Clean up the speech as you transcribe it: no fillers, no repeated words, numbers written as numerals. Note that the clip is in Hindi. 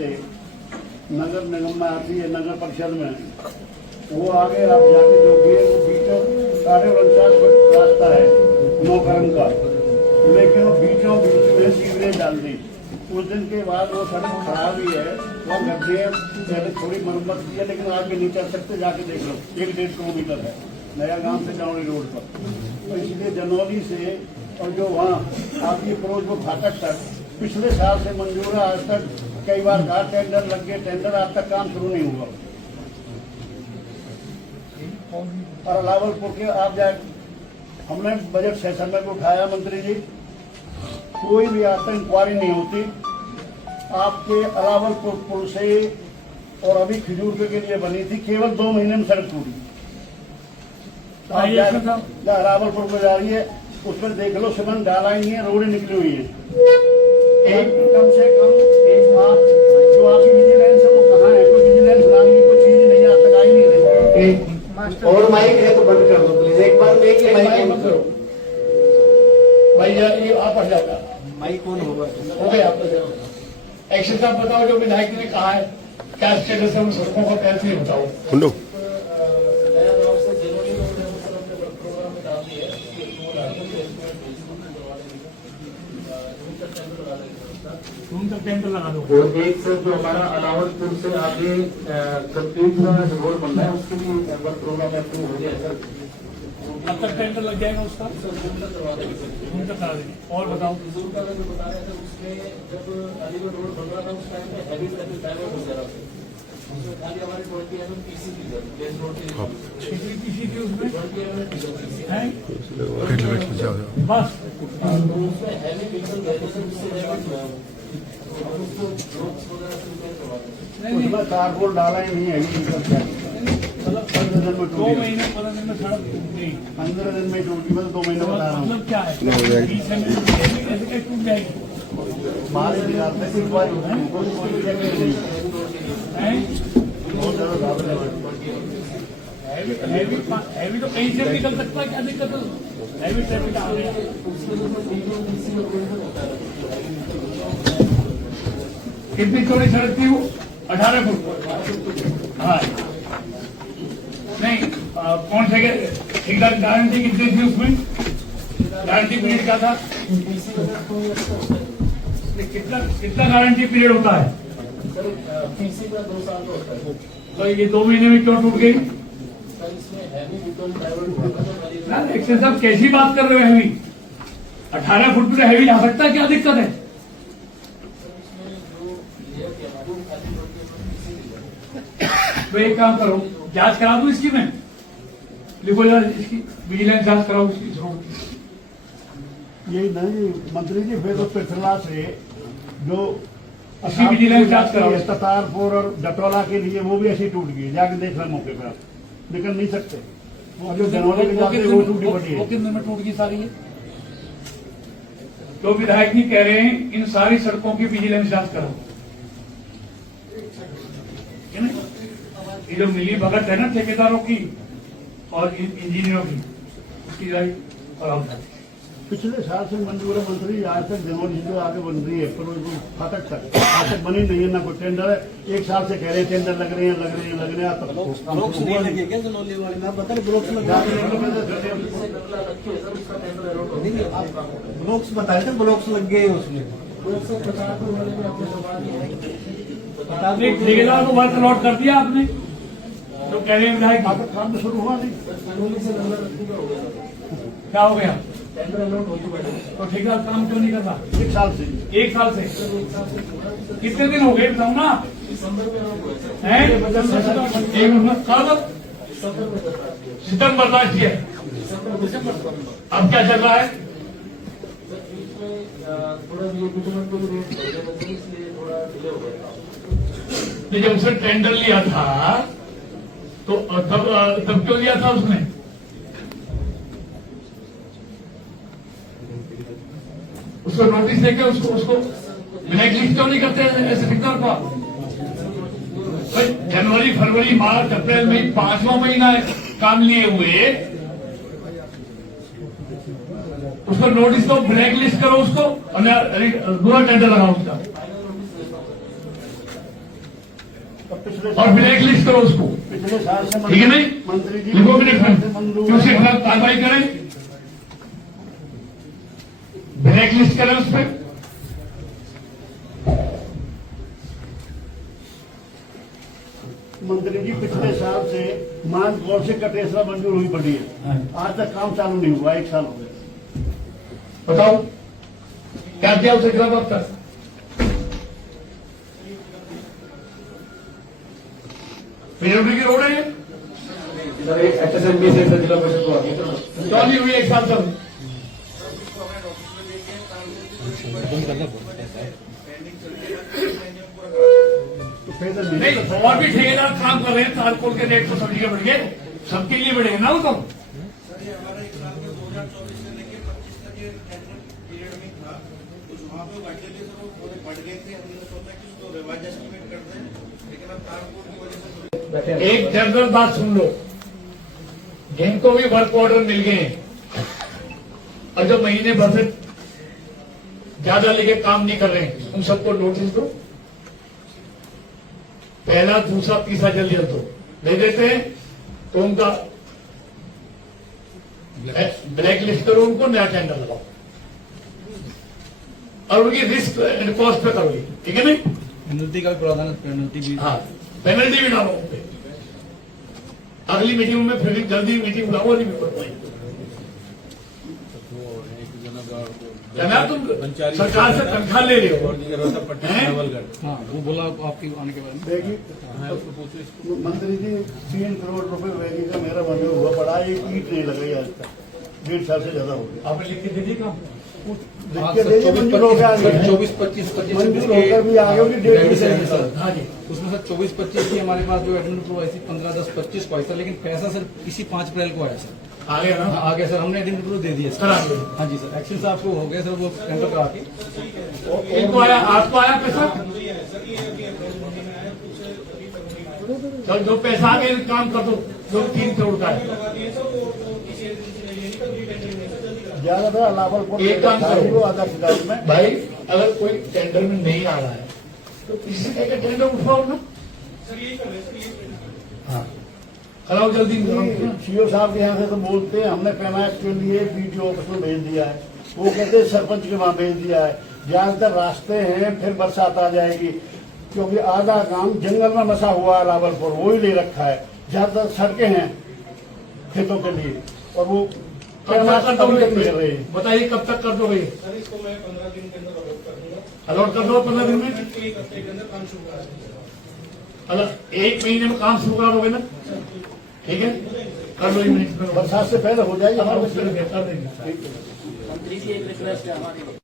से नगर निगम में आती है, नगर परिषद में, वो आगे आप जाके जो बीचों 49.5 फुट रास्ता है नौकरन का, लेकिन वो बीचों बीच में सीवरेज डाल दी। उस दिन के बाद वो सड़क खराब ही है, वहाँ गड्ढे पहले थोड़ी मरम्मत की है, लेकिन आगे नहीं चल सकते, जाके देख लो 1-1.5 किलोमीटर है नया गांव से जावड़ी रोड पर। तो इसलिए जनौली से और जो वहाँ आपकी फिरोजपुर फाटक तक पिछले साल से मंजूर है, आज तक कई बार कहा टेंडर लग गए, टेंडर आज तक काम शुरू नहीं हुआ। और अलावलपुर के आप जाए, हमने बजट सेशन में भी उठाया मंत्री जी, कोई भी आता इंक्वायरी नहीं होती। आपके अलावलपुर पुल से और अभी खजूरपुर के लिए बनी थी, केवल 2 महीने में सड़क टूटी। अलावलपुर में जा रही है, उसमें देख लो सीमेंट डाला ही नहीं है, रोड निकली हुई है। एक कम से कम आप जो आपकी विजिलेंस है वो कहाँ है? कोई विजिलेंस नाम की कोई चीज नहीं आज तक आई नहीं रही। और माइक है तो बंद कर दो प्लीज, एक बार में एक माइक बंद करो भाई। ये आप हट जाता, माइक ऑन होगा हो गया आप एक्शन साहब बताओ, जो विधायक ने कहा है क्या स्टेटस है उन सड़कों का, कैसे बताओ। टेंडर लगा दो। और एक सर जो हमारा अलावलपुर से आगे कंक्रीट का रोड बन रहा है, उसके लिए प्रोग्राम अप्रूव हो गया सर। अब तक टेंडर लग जाएगा उसका, करा देंगे। और बताओ जो बता रहे थे उसमें जब अलीगढ़ रोड बन रहा था उस टाइम में हैवी ट्रैफिक ड्राइवर हो जा रहा था, उसमें खाली हमारी 20 mm पीसी की प्लेन रोड के लिए पीसी की उसमें 20 mm है तो बस। उसमें हैवी व्हीकल गए थे जिससे डैमेज हुआ है, उसको ब्लॉक्स वगैरह से रिपेयर करवा देते। उसमें कारपोल डाला ही नहीं है, मतलब 15 दिन में 2 महीने 15 दिन में सड़क नहीं, 15 दिन में टूटी। मैं 2 महीने बता रहा हूँ। मतलब क्या है? 20 में कैसे कैसे टूट जाएगी? माल इंतजार में एक बार है, बहुत ज्यादा हैवी तो कहीं से भी निकल सकता है, क्या दिक्कत है? हैवी ट्रैफिक आ रही है। कितनी चौड़ी सड़क थी वो? 18 फुट। हाँ नहीं, कौन से ठेकेदार गारंटी कितनी थी उसमें? गारंटी पीरियड क्या था? कितना गारंटी पीरियड होता है? पीसी का 2 साल का होता है। तो ये 2 महीने में क्यों टूट गई? सर इसमें हैवी व्हीकल ड्राइवर एक्शन साहब कैसी बात कर रहे हो? हैवी 18 फुट पे हैवी जा सकता है, क्या दिक्कत है? तो एक काम करो, जांच करा दो इसकी, मैं लिखो यार इसकी विजिलेंस जांच कराओ इसकी। यही नहीं मंत्री जी, फिर उस पिछला से जो इसी विजिलेंस जांच कराओ। तारपुर और जटोला के लिए वो भी ऐसी टूट गई, जाके देख रहे मौके पर, निकल नहीं सकते। और जो जनौली के जाते वो टूटी पड़ी वो है। कितने में टूट गई सारी? तो विधायक जी कह रहे हैं इन सारी सड़कों की विजिलेंस जांच कराओ। ये जो मिली भगत है ना ठेकेदारों की और इंजीनियरों की, उसकी राइट कराओ। पिछले साल से मंजूर है मंत्री, आज तक जनौली जो आगे बन रही है फिरोजपुर फाटक तक, आज तक बनी नहीं है, ना कोई टेंडर है। 1 साल से कह रहे हैं टेंडर लग रहे हैं। ब्लॉक्स नहीं लगे जनौली वाले में? आप बता रहे ब्लॉक्स ब्लॉक्स बताए थे, ब्लॉक्स लग गए उसमें। ठेकेदार को वर्क अलॉट कर दिया आपने, तो कह रहे हैं विधायक काम तो शुरू हुआ नहीं। क्या हो गया? टेंडर अलॉट हो चुका है। तो ठेकेदार काम क्यों नहीं कर रहा? 1 साल से 1 साल से कितने दिन हो गए बताओ ना? हैं? एक मिनट सितंबर लास्ट ईयर, अब क्या चल रहा है? थोड़ा ये बिटुमेंट को भी रेट बढ़ गया था, इसलिए थोड़ा डिले हो गया। जब उसने टेंडर लिया था तो तब क्यों लिया था उसने? उसको नोटिस देके उसको ब्लैक लिस्ट क्यों नहीं करते ऐसे ठेकेदार को? जनवरी, फरवरी, मार्च, अप्रैल, मई 5वां महीना काम लिए हुए, उसको नोटिस दो, ब्लैक लिस्ट करो उसको और दूसरा टेंडर लगाओ उसका। पिछले और ब्लैक लिस्ट करो उसको, पिछले साल से ठीक है नहीं? मंत्री जी लिखो मिनट में मंजूर उसके है। खिलाफ कार्रवाई करें, ब्लैक लिस्ट करें उस पर। मंत्री जी पिछले साल से मान कौन से कटेसरा मंजूर हुई पड़ी है, आज तक काम चालू नहीं हुआ, 1 साल हो गया। बताओ क्या किया उसके खिलाफ अब तक? पीडब्ल्यू की रोड है ये, सर एक HSMB से जिला परिषद को आगे तो क्यों नहीं हुई 1 साल तक? तो फिर तो नहीं, और भी ठेकेदार काम कर रहे हैं, तारकोल के रेट तो सभी के बढ़ गए, सबके लिए बढ़े ना वो तो। सर ये हमारा 1 साल में 2024 से लेकर 25 तक ये टेंडर पीरियड में था, तो वहाँ पे एक्चुअली सर वो थोड़े बढ़ गए थे। हमने सोचा कि उसको रिवाइज एस्टिमेट कर दें, लेकिन अब तारकोल की वजह से एक जनरल बात सुन लो, जिनको भी वर्क ऑर्डर मिल गए हैं और जो महीने भर से ज्यादा लेके काम नहीं कर रहे हैं, उन सबको नोटिस दो, पहला दूसरा तीसरा जल्दी दो, दे देते हैं तो उनका ब्लैक लिस्ट करो, उनको नया टेंडर लगाओ और उनकी रिस्क एंड कॉस्ट पे करो, ठीक है नहीं? पेनल्टी का भी प्रावधान है, पेनल्टी भी। हाँ, पेनल्टी भी डालो उन पे। अगली मीटिंग में फिर जल्दी मीटिंग बुलाओ, नहीं कर पाएंगे। जनाब तुम सरकार से तनख्वाह ले रहे हो हैं? हाँ, वो बोला आपके आने के बाद। वेगी मंत्री जी 3 करोड़ रुपए वेगी का मेरा मंजूर हुआ पड़ा, एक ईट नहीं लगाई आज तक, 1.5 साल से ज्यादा हो गया। आपने लिख के दे दी काम? लिख के दे दिए, मंजूर हो गया आगे। 24-25 मंजूर होकर भी आगे होगी, डेट भी सही है सर। हाँ जी, उसमें सर 24-25 की हमारे पास जो एडमिट अप्रूव आई थी 15-10-25 को आई सर, लेकिन पैसा सर इसी 5 अप्रैल को आया सर। आ गया ना? हाँ, आ गया सर, हमने एडमिट अप्रूव दे दिया करा सर। दिया। हाँ जी सर, एक्शन साहब को हो गया सर, वो टेंडर करा के। इनको आया, आपको आया पैसा? तो जो पैसा आ गया काम कर दो, जो 3 करोड़ का है। ज्यादा लाभलपुर एक काम करो। वो आधा शिकायत में भाई अगर कोई टेंडर में नहीं आ रहा है तो किसी से कहकर टेंडर उठवाओ ना। हाँ, कराओ जल्दी। सीओ साहब के यहाँ से तो बोलते हैं हमने पैमाइश के लिए बीडीओ ऑफिस में भेज दिया है, वो कहते हैं सरपंच के वहाँ भेज दिया है। ज्यादातर रास्ते हैं, फिर बरसात आ जाएगी, क्योंकि आधा काम जंगल में बसा हुआ है लाभलपुर, वो ही ले रखा है। ज्यादातर सड़कें हैं खेतों के लिए, और वो पैमाइश कब अभी तक तक मिल रही है। बताइए कब तक कर दोगे? सर इसको मैं 15 दिन के अंदर अलॉट कर दूंगा। अलॉट कर दो 15 दिन में। 1 हफ्ते के अंदर काम शुरू करा दूंगा। अगर 1 महीने में काम शुरू करोगे ना, ठीक है, कर लो। 1 महीने में बरसात से पहले हो जाएगी कर हमारे देंगे। ठीक है। मंत्री जी एक रिक्वेस्ट है हमारी,